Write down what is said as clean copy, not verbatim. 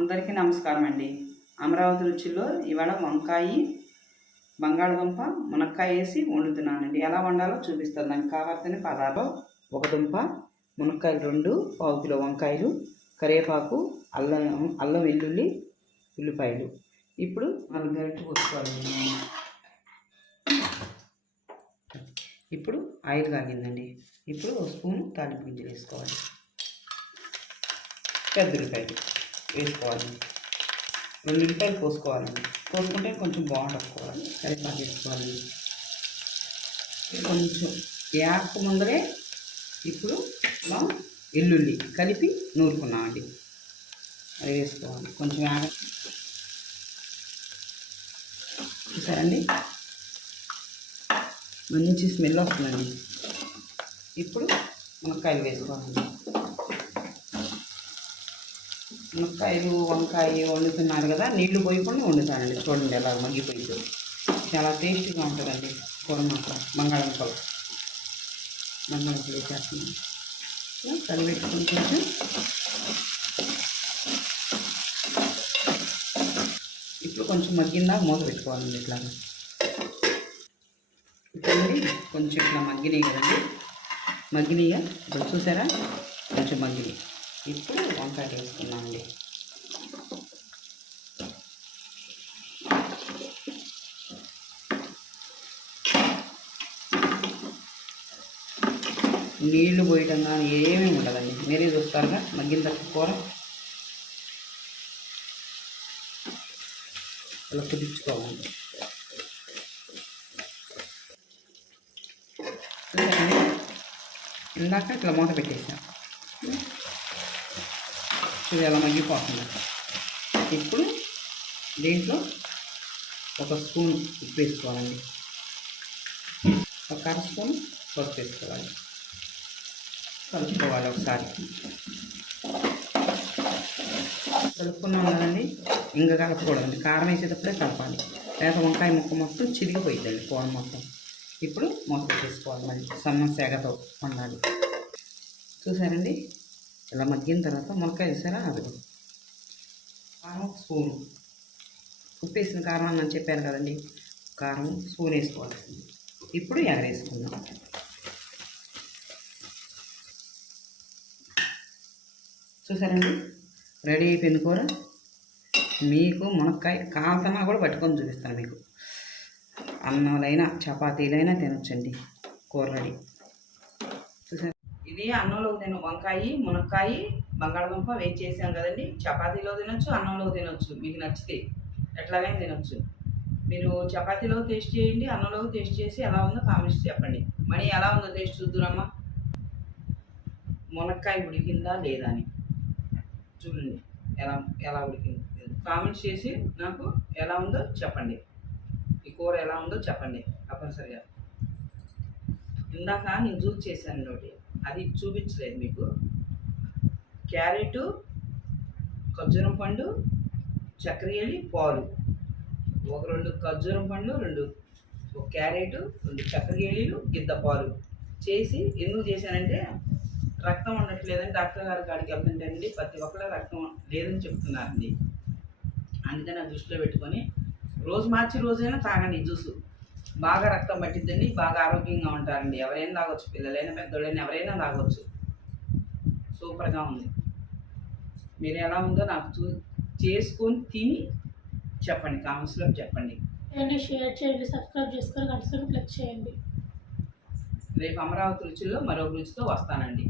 అందరికీ నమస్కారం అండి. అమరావతి రుచుల్లో ఇవాళ వంకాయ, బంగాళదుంప, మునక్కాయ వేసి వండుతున్నానండి. ఎలా వండాలో చూపిస్తాను. దానికి కావాల్సిన పదార్థాలు: ఒక దుంప, మునక్కాయలు 2, పావు కిలో వంకాయలు, కరివేపాకు, అల్లం వెల్లుల్లి, ఉల్లిపాయలు. ఇప్పుడు 4 గరిటెలు పోసుకోవాలండి. ఇప్పుడు ఆయిల్ కాగిందండి. ఇప్పుడు 1 స్పూను తాలింపు గింజలు వేసుకోవాలి. పెద్ద ఉల్లిపాయలు వేసుకోవాలి. 2 ఉల్లిపాయలు పోసుకోవాలండి. పోసుకుంటే కొంచెం బాగుంటుంది. కరివేపాకు వేసుకోవాలండి. కొంచెం యాప్ ముందరే ఇప్పుడు మనం వెల్లుల్లి కలిపి నూరుకున్నామండి. అది వేసుకోవాలి. కొంచెం చూసారండి, మంచి స్మెల్ వస్తుందండి. ఇప్పుడు మునక్కాయలు వేసుకోవాలండి. మునక్కాయలు, వంకాయ వండుతున్నారు కదా, నీళ్లు పోయకుండా వండుతానండి. చూడండి ఎలా మగ్గిపోయింది. చాలా టేస్టీగా ఉంటుందండి కూర. మాత్రం బంగాళదుంపలు వేసేస్తున్నాం. కలిపెట్టుకుని కొంచెం ఇప్పుడు కొంచెం మగ్గిందా మూత పెట్టుకోవాలండి. ఇట్లా ఇట్లండి కొంచెం ఇట్లా మగ్గినాయి కదండి. మగ్గినాయి ఇప్పుడు చూసారా, కొంచెం మగ్గినాయి. ఇప్పుడు వంకాయ వేసుకున్నామండి. నీళ్లు పోయటం కానీ ఏమీ ఉండదండి. మీరే చూస్తారుగా మగ్గిన తక్కువ కూర. అలా కుదించుకోవాలి. ఇందాక ఇట్లా మూత పెట్టేసాం. ఇది ఎలా మగ్గిపోతుంది. ఇప్పుడు దీంట్లో 1 స్పూన్ ఉప్పు వేసుకోవాలండి. 1 అర స్పూన్ పసుపు వేసుకోవాలి. కలుపుకోవాలి ఒకసారి. కలుపుకున్నాం కదండి, ఇంకా కలపకూడదండి. కారం వేసేటప్పుడే కలపాలి, లేక వంకాయ ముక్క మొత్తం చిరిగిపోయిద్దండి కూర మొత్తం. ఇప్పుడు మూత పెట్టేసుకోవాలి. మళ్ళీ సన్న సెగతో వండాలి. చూసారండి, ఇలా మగ్గిన తర్వాత మునక్కాయ వేసారా, అది కారం 1 స్పూను. ఉప్పు వేసిన కారం అని చెప్పాను కదండి, కారం 1 స్పూన్ వేసుకోవాలి. ఇప్పుడు ఎగరేసుకుందాం. చూసారండి, రెడీ అయిపోయింది కూర. మీకు మునక్కాయ కాల్తనా కూడా పట్టుకొని చూపిస్తాను. మీకు అన్నాలైనా చపాతీలైనా తినొచ్చండి. కూర రెడీ. చూసారు, ఇది అన్నంలో తిన వంకాయ, మునక్కాయ, బంగాళదుంప వేసి చేసాం కదండి. చపాతీలో తినొచ్చు, అన్నంలో తినొచ్చు. మీకు నచ్చితే ఎట్లాగైనా తినొచ్చు. మీరు చపాతీలో టేస్ట్ చేయండి, అన్నంలో టేస్ట్ చేసి ఎలా ఉందో కామెంట్స్ చెప్పండి. మనీ ఎలా ఉందో టేస్ట్ చూద్దురమ్మా. మునక్కాయ ఉడికిందా లేదా అని చూడండి. ఎలా ఉడికింది కామెంట్స్ చేసి నాకు ఎలా ఉందో చెప్పండి. ఈ కూర ఎలా ఉందో చెప్పండి తప్పనిసరిగా. ఇందాక నేను జ్యూస్ చేశాను ఒకటి, అది చూపించలేదు మీకు. క్యారెటు, ఖర్జూరం పండు, చక్కెర, పాలు. 2 ఖర్జూరం పండు, 1 క్యారెటు, 2 చక్కెర, గిద్ద పాలు చేసి ఎందుకు చేశానంటే, రక్తం ఉండట్లేదని డాక్టర్ గారి కాడికి వెళ్తుంటేనండి ప్రతి ఒక్కరు రక్తం లేదని చెప్తున్నారండి. అందుకని ఆ దృష్టిలో పెట్టుకొని రోజు మార్చి రోజైనా తాగండి జ్యూసు. బాగా రక్తం పట్టిద్దండి, బాగా ఆరోగ్యంగా ఉంటారండి. ఎవరైనా తాగొచ్చు, పిల్లలైనా పెద్దోళ్ళైనా ఎవరైనా తాగొచ్చు. సూపర్గా ఉంది. మీరు ఎలా ఉందో నాకు చేసుకొని తిని చెప్పండి, కామెంట్స్లో చెప్పండి. షేర్ చేయండి, సబ్స్క్రైబ్ చేసుకొని గంట క్లిక్ చేయండి. రేపు అమరావతి రుచుల్లో మరో రుచితో వస్తానండి.